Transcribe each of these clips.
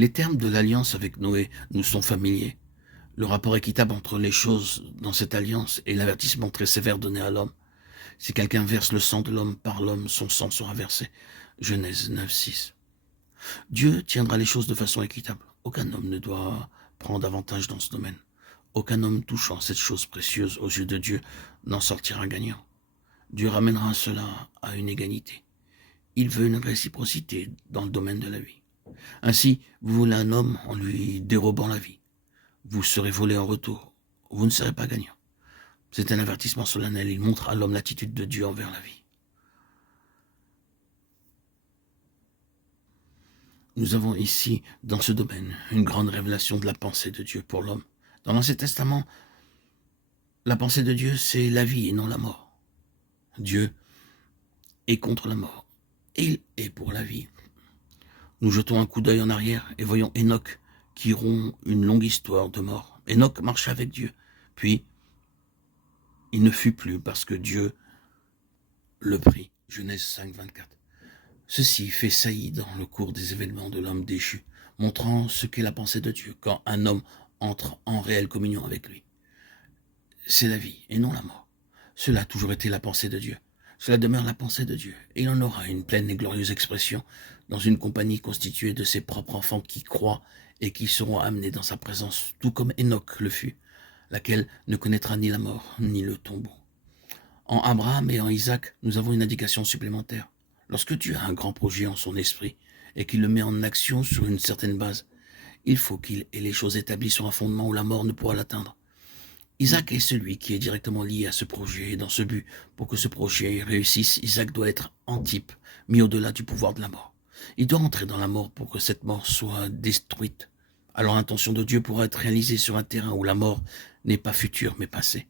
Les termes de l'alliance avec Noé nous sont familiers. Le rapport équitable entre les choses dans cette alliance et l'avertissement très sévère donné à l'homme. Si quelqu'un verse le sang de l'homme, par l'homme, son sang sera versé. Genèse 9, 6. Dieu tiendra les choses de façon équitable. Aucun homme ne doit prendre avantage dans ce domaine. Aucun homme touchant cette chose précieuse aux yeux de Dieu n'en sortira gagnant. Dieu ramènera cela à une égalité. Il veut une réciprocité dans le domaine de la vie. Ainsi, vous voulez un homme en lui dérobant la vie. Vous serez volé en retour. Vous ne serez pas gagnant. C'est un avertissement solennel. Il montre à l'homme l'attitude de Dieu envers la vie. Nous avons ici, dans ce domaine, une grande révélation de la pensée de Dieu pour l'homme. Dans l'Ancien Testament, la pensée de Dieu, c'est la vie et non la mort. Dieu est contre la mort. Et il est pour la vie. Nous jetons un coup d'œil en arrière et voyons Enoch qui rompt une longue histoire de mort. Enoch marcha avec Dieu. Puis, il ne fut plus parce que Dieu le prit. Genèse 5, 24. Ceci fait saillie dans le cours des événements de l'homme déchu, montrant ce qu'est la pensée de Dieu quand un homme entre en réelle communion avec lui. C'est la vie et non la mort. Cela a toujours été la pensée de Dieu. Cela demeure la pensée de Dieu, et il en aura une pleine et glorieuse expression dans une compagnie constituée de ses propres enfants qui croient et qui seront amenés dans sa présence, tout comme Enoch le fut, laquelle ne connaîtra ni la mort ni le tombeau. En Abraham et en Isaac, nous avons une indication supplémentaire. Lorsque Dieu a un grand projet en son esprit et qu'il le met en action sur une certaine base, il faut qu'il ait les choses établies sur un fondement où la mort ne pourra l'atteindre. Isaac est celui qui est directement lié à ce projet, et dans ce but, pour que ce projet réussisse, Isaac doit être en type, mis au-delà du pouvoir de la mort. Il doit entrer dans la mort pour que cette mort soit détruite. Alors l'intention de Dieu pourra être réalisée sur un terrain où la mort n'est pas future mais passée.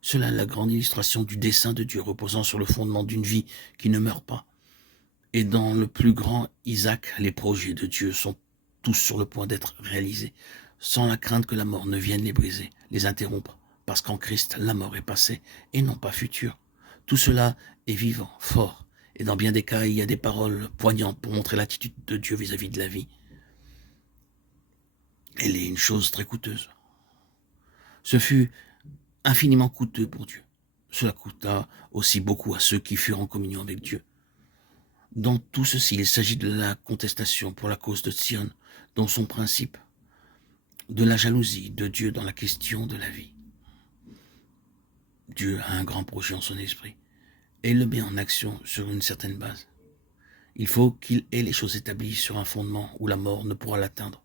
Cela est la grande illustration du dessein de Dieu reposant sur le fondement d'une vie qui ne meurt pas. Et dans le plus grand Isaac, les projets de Dieu sont tous sur le point d'être réalisés, sans la crainte que la mort ne vienne les briser, les interrompre, parce qu'en Christ, la mort est passée et non pas future. Tout cela est vivant, fort, et dans bien des cas, il y a des paroles poignantes pour montrer l'attitude de Dieu vis-à-vis de la vie. Elle est une chose très coûteuse. Ce fut infiniment coûteux pour Dieu. Cela coûta aussi beaucoup à ceux qui furent en communion avec Dieu. Dans tout ceci, il s'agit de la contestation pour la cause de Sion, dans son principe, de la jalousie de Dieu dans la question de la vie. Dieu a un grand projet en son esprit, et il le met en action sur une certaine base. Il faut qu'il ait les choses établies sur un fondement où la mort ne pourra l'atteindre.